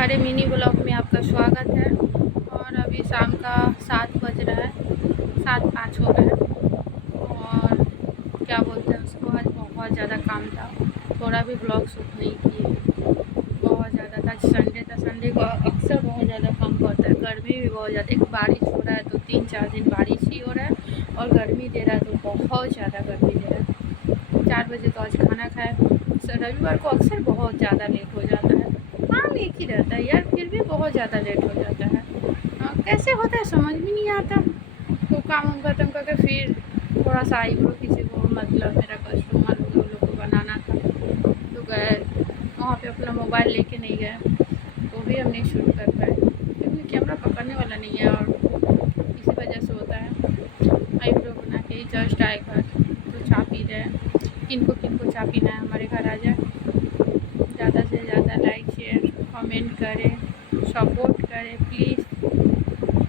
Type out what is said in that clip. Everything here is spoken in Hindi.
हमारे मिनी ब्लॉग में आपका स्वागत है। और अभी शाम का 7 बज रहा है, 7:05 हो रहा है। और क्या बोलते हैं उसको, आज बहुत ज़्यादा काम था, थोड़ा भी ब्लॉग शूट नहीं किए। बहुत ज़्यादा था, संडे था, संडे को अक्सर बहुत ज़्यादा काम पड़ता है। गर्मी भी बहुत ज़्यादा, एक बारिश हो रहा है तो 3-4 दिन बारिश ही हो रहा है, और गर्मी दे रहा है तो बहुत ज़्यादा गर्मी दे रहा है। 4 बजे तो आज खाना खाए। रविवार को अक्सर बहुत ज़्यादा लेट हो जाता है, काम एक ही रहता है यार, फिर भी बहुत ज़्यादा लेट हो जाता है। कैसे होता है समझ में नहीं आता। तो काम वाम खत्म करके फिर थोड़ा सा आईब्रो किसी को, मतलब मेरा कस्टमर लोग को बनाना था, तो गए वहाँ पे। अपना मोबाइल लेके नहीं गए तो भी हम नहीं शुरू कर पाए, क्योंकि कैमरा पकड़ने वाला नहीं है, और इसी वजह से होता है। आईब्रो बना के जस्ट आए घर तो चाय पी रहे हैं। किनको किनको चाय पीना है हमारे घर आ जाए। ज़्यादा से ज़्यादा लाइक शेयर कमेंट करें, सपोर्ट करें प्लीज़।